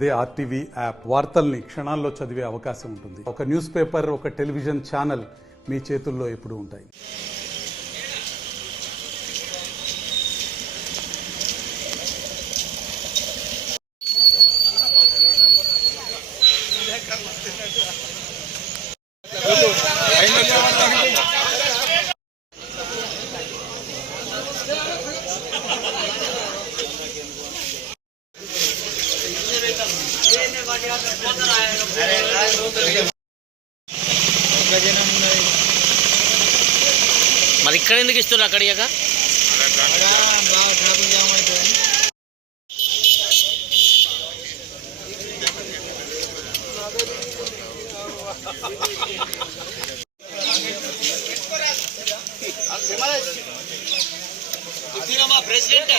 అదే RTV app వార్తల్ని క్షణాల్లో చదివే అవకాశం ఉంటుంది. ఒక న్యూస్ పేపర్, ఒక టెలివిజన్ ఛానల్ మీ చేతుల్లో ఎప్పుడూ ఉంటాయి. మరి ఇక్కడ ఎందుకు ఇస్తున్నారు అక్కడ ఇక ప్రెసిడెంట్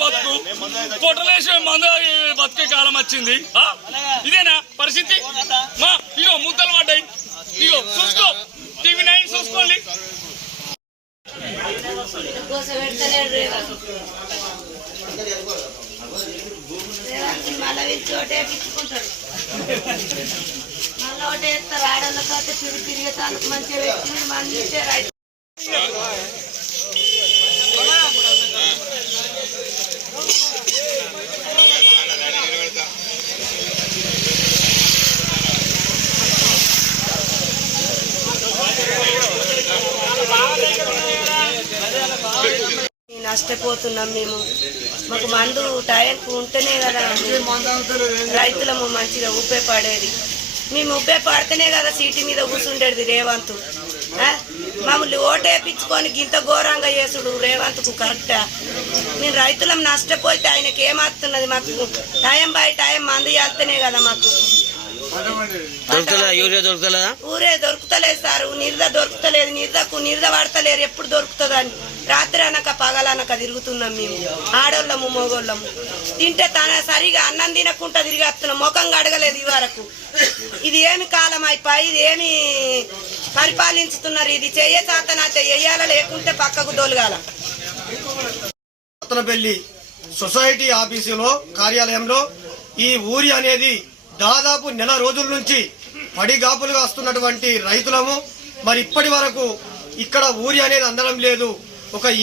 బతుకు పొట్టలేసి మంద బతుకే కాలం వచ్చింది. ఇదేనా పరిస్థితి? ఇగో ముద్దలు పడ్డాయి. ఇగో చూసుకో, TV9 చూసుకోండి. నష్టపోతున్నాం మేము. మాకు మందు టైంకు ఉంటేనే కదా రైతులము మంచిగా ఉప్పే పడేది. మేము ఉప్పే పడితేనే కదా సీటు మీద కూర్చుండేది రేవంత్. మమ్మల్ని ఓటేపించుకొని గింత ఘోరంగా చేసుడు రేవంత్కు కరెక్టా? మేము రైతులం నష్టపోతే ఆయనకి ఏమవుతున్నది? మాకు టైం బై టైం మందు చేస్తేనే కదా మాకు ఊరే దొరుకుతలేదు సార్. నిర్ద దొరుకుతలేదు, నిర్ద పడతలేరు. ఎప్పుడు దొరుకుతుందని రాత్రి అనక పగలనక తిరుగుతున్నాం మేము. ఆడోళ్ళము మగోళ్ళము తింటే తన సరిగా అన్నం తినకుండా తిరిగి వస్తున్నాం. ముఖంగా అడగలేదు ఈ వరకు. ఇది ఏమి కాలం అయిపోయి, ఇది ఏమి పరిపాలించుతున్నారు? ఇది చెయ్య సాతనైతే చెయ్యాల, లేకుంటే పక్కకు దొలగాల. కొత్తపల్లి సొసైటీ ఆఫీసులో కార్యాలయంలో ఈ ఊరి అనేది దాదాపు నెల రోజుల నుంచి పడిగాపులుగా వస్తున్నటువంటి రైతులము. మరి ఇప్పటి వరకు ఇక్కడ ఊరి అనేది అందడం లేదు.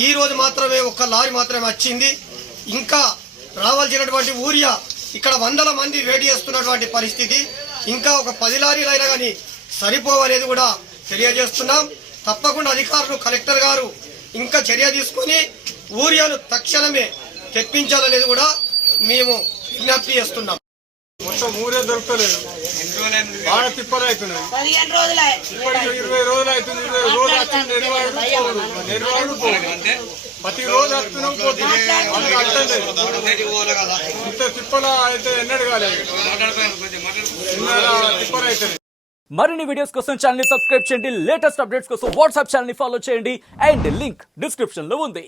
ఈ రోజు మాత్రమే ఒక లారీ మాత్రమే వచ్చింది. ఇంకా రావాల్సినటువంటి ఊరియా ఇక్కడ వందల మంది వెయిట్ చేస్తున్నటువంటి పరిస్థితి. ఇంకా ఒక 10 లారీలు అయినా కానీ సరిపోవనేది కూడా తెలియజేస్తున్నాం. తప్పకుండా అధికారులు, కలెక్టర్ గారు ఇంకా చర్య తీసుకుని ఊరియాను తక్షణమే తెప్పించాలనేది కూడా మేము విజ్ఞప్తి చేస్తున్నాం. మొత్తం ఊరే దొరకలేదు, బాగా తిప్పలు అవుతున్నాయి. 15 రోజులు 20 రోజులు అవుతుంది. 20 రోజులు వచ్చింది నిర్వాహకుడు ప్రతి రోజు వస్తున్నాం, పోతున్నాం. ఇంత తిప్పలు అయితే ఎన్నడు కాలేదు. తిప్పలు అవుతుంది. మరిన్ని వీడియోస్ కోసం ఛానల్ ని సబ్స్క్రైబ్ చేయండి. లేటెస్ట్ అప్డేట్స్ కోసం వాట్సాప్ ఛానల్ ని ఫాలో చేయండి. అండ్ లింక్ డిస్క్రిప్షన్ లో ఉంది.